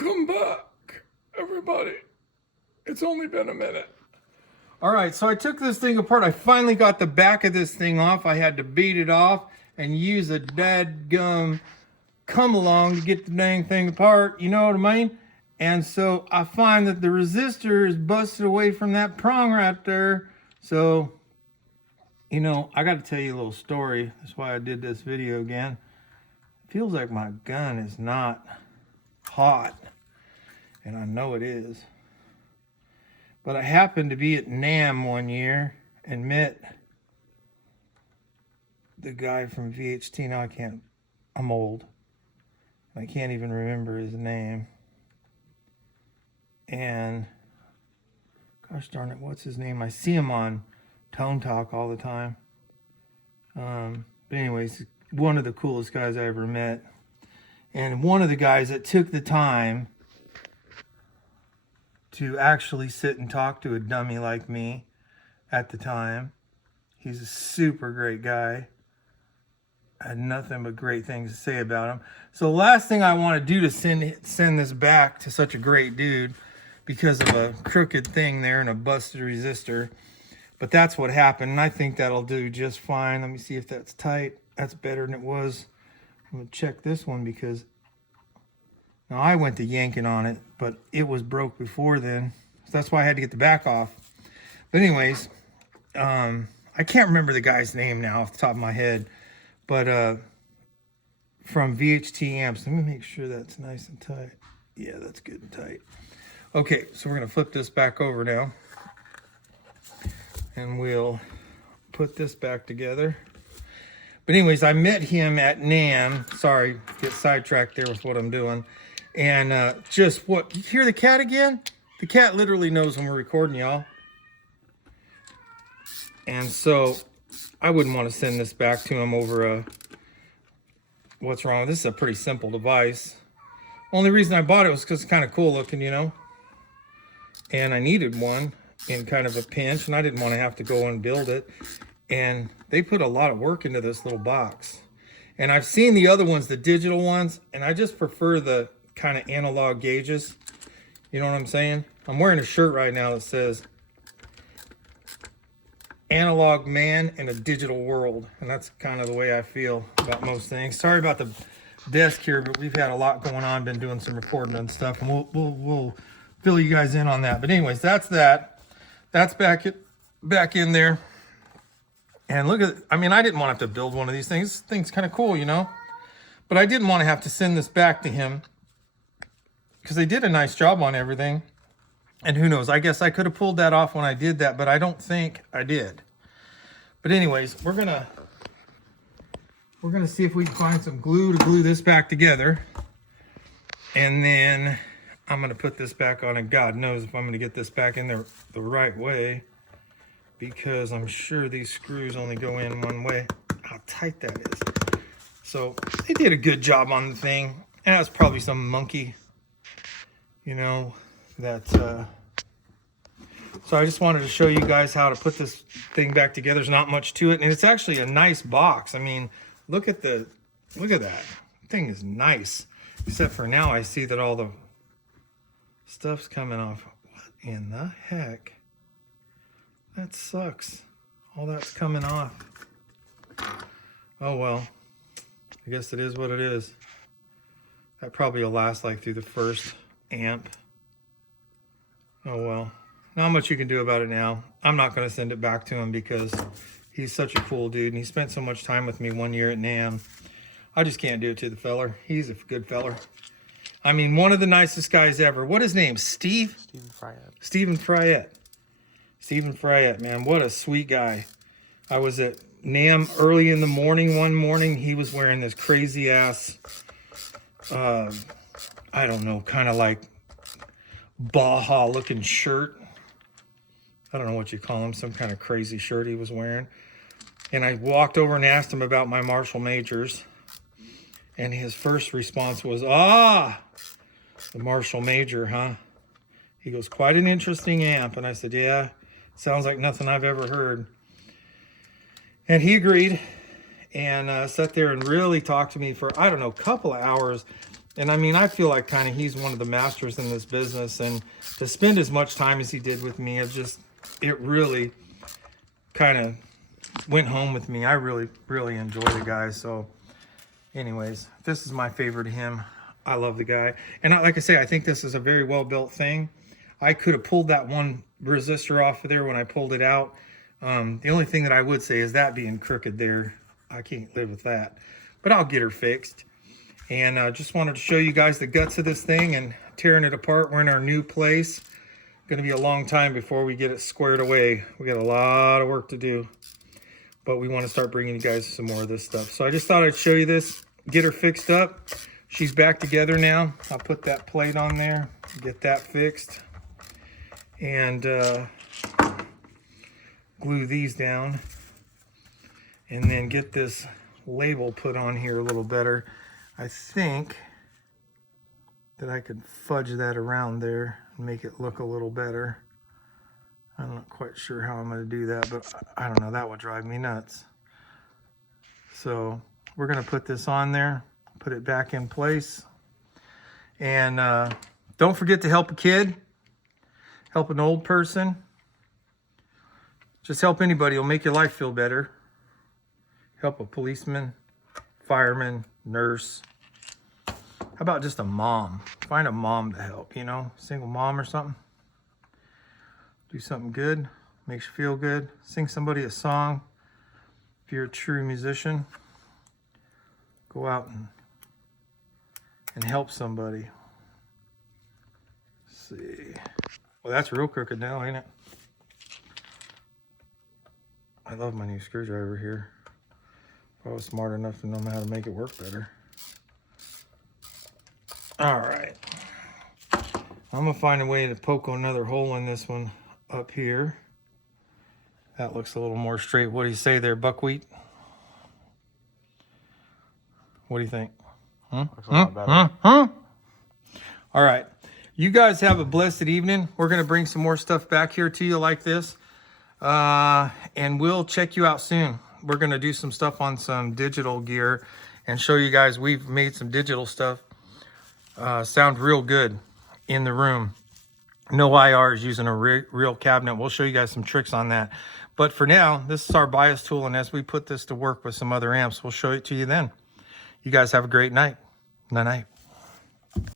Welcome back, everybody. It's only been a minute. All right, so I took this thing apart. I finally got the back of this thing off. I had to beat it off and use a dadgum come along to get the dang thing apart. You know what I mean? And so I find that the resistor is busted away from that prong right there. So, you know, I got to tell you a little story. That's why I did this video again. It feels like my gun is not hot, and I know it is. But I happened to be at NAMM one year and met the guy from VHT. Now I'm old. I can't even remember his name. And gosh darn it, what's his name? I see him on Tone Talk all the time. But anyways, one of the coolest guys I ever met. And one of the guys that took the time to actually sit and talk to a dummy like me at the time. He's a super great guy. I had nothing but great things to say about him. So the last thing I want to do to send this back to such a great dude because of a crooked thing there and a busted resistor. But that's what happened, and I think that'll do just fine. Let me see if that's tight. That's better than it was. I'm going to check this one because now I went to yanking on it, but it was broke before then. So that's why I had to get the back off. But anyways, I can't remember the guy's name now off the top of my head. But from VHT amps, let me make sure that's nice and tight. Yeah, that's good and tight. Okay, so we're going to flip this back over now. And we'll put this back together. But anyways, I met him at NAMM. Sorry, get sidetracked there with what I'm doing. And just what, you hear the cat again? The cat literally knows when we're recording, y'all. And so I wouldn't want to send this back to him over a, what's wrong? This is a pretty simple device. Only reason I bought it was because it's kind of cool looking, you know. And I needed one in kind of a pinch, and I didn't want to have to go and build it. And they put a lot of work into this little box. And I've seen the other ones, the digital ones, and I just prefer the kind of analog gauges. You know what I'm saying? I'm wearing a shirt right now that says analog man in a digital world. And that's kind of the way I feel about most things. Sorry about the desk here, but we've had a lot going on, been doing some recording and stuff, and we'll fill you guys in on that. But anyways, that's that. That's back in there. And look at, I mean, I didn't want to have to build one of these things. This thing's kind of cool, you know? But I didn't want to have to send this back to him because they did a nice job on everything. And who knows, I guess I could have pulled that off when I did that, but I don't think I did. But anyways, we're gonna see if we can find some glue to glue this back together. And then I'm gonna put this back on, and God knows if I'm gonna get this back in there the right way, because I'm sure these screws only go in one way. How tight that is. So they did a good job on the thing. And that was probably some monkey, you know, that, so I just wanted to show you guys how to put this thing back together. There's not much to it. And it's actually a nice box. I mean, look at that. The thing is nice. Except for now I see that all the stuff's coming off. What in the heck? That sucks. All that's coming off. Oh well. I guess it is what it is. That probably will last like through the first amp. Oh well. Not much you can do about it now. I'm not going to send it back to him because he's such a cool dude and he spent so much time with me one year at NAMM. I just can't do it to the feller. He's a good feller. I mean, one of the nicest guys ever. What his name? Steve? Stephen Fryette. Stephen Fryette. Stephen Fryette, man. What a sweet guy. I was at NAMM early in the morning one morning. He was wearing this crazy ass, I don't know, kind of like Baja looking shirt. I don't know what you call him, some kind of crazy shirt he was wearing. And I walked over and asked him about my Marshall Majors. And his first response was, the Marshall Major, huh? He goes, quite an interesting amp. And I said, yeah, sounds like nothing I've ever heard. And he agreed and sat there and really talked to me for, I don't know, a couple of hours And I mean, I feel like kind of he's one of the masters in this business, and to spend as much time as he did with me, it really kind of went home with me. I really enjoy the guy. So anyways, this is my favorite of him. I love the guy. And like I say, I think this is a very well built thing. I could have pulled that one resistor off of there when I pulled it out. The only thing that I would say is that being crooked there, I can't live with that, but I'll get her fixed. And just wanted to show you guys the guts of this thing and tearing it apart. We're in our new place. Going to be a long time before we get it squared away. We got a lot of work to do, but we want to start bringing you guys some more of this stuff. So I just thought I'd show you this, get her fixed up. She's back together now. I'll put that plate on there, get that fixed, and glue these down, and then get this label put on here a little better. I think that I could fudge that around there and make it look a little better. I'm not quite sure how I'm going to do that, but I don't know, that would drive me nuts. So we're going to put this on there, put it back in place, and don't forget to help a kid, help an old person, just help anybody. It'll make your life feel better. Help a policeman, fireman, nurse. How about just a mom? Find a mom to help, you know, single mom or something. Do something good, makes you feel good. Sing somebody a song. If you're a true musician, go out and help somebody. Let's see. Well, that's real crooked now, ain't it? I love my new screwdriver here. I was smart enough to know how to make it work better. All right. I'm gonna find a way to poke another hole in this one up here. That looks a little more straight. What do you say there, buckwheat? What do you think? Looks a lot better. All right. You guys have a blessed evening. We're gonna bring some more stuff back here to you like this. And we'll check you out soon. We're going to do some stuff on some digital gear and show you guys we've made some digital stuff sound real good in the room. No IRs, using a real cabinet. We'll show you guys some tricks on that. But for now, this is our bias tool, and as we put this to work with some other amps, we'll show it to you then. You guys have a great night. Night-night.